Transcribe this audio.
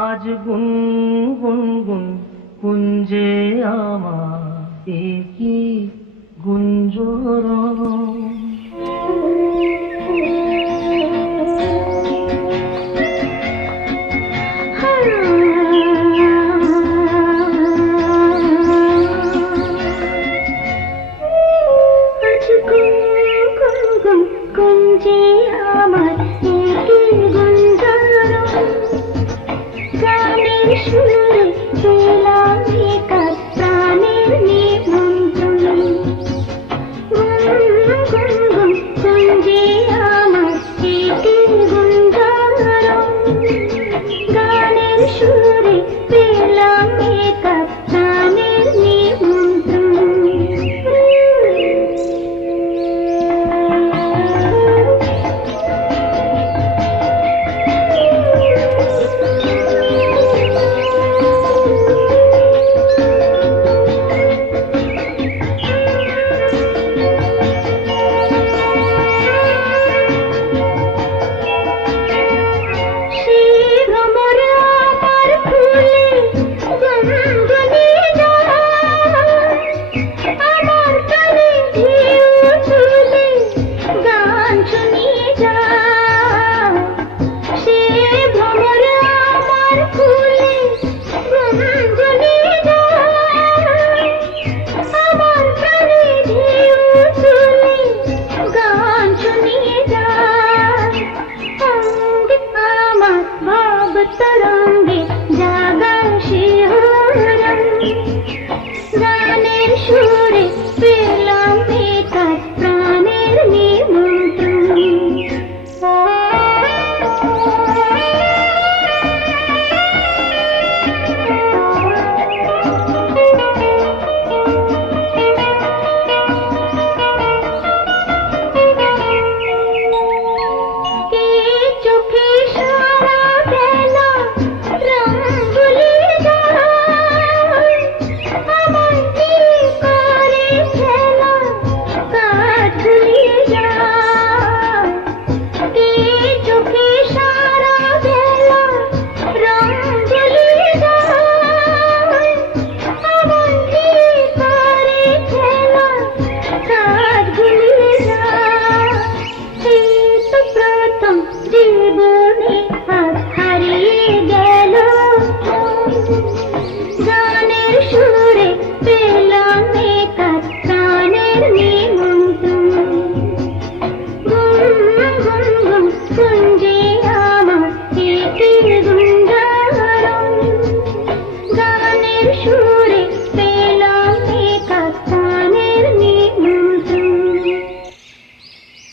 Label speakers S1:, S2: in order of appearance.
S1: আজ গুন গুন গুন কুঞ্জে আমার কি গুঞ্জরণ।
S2: ফিরবো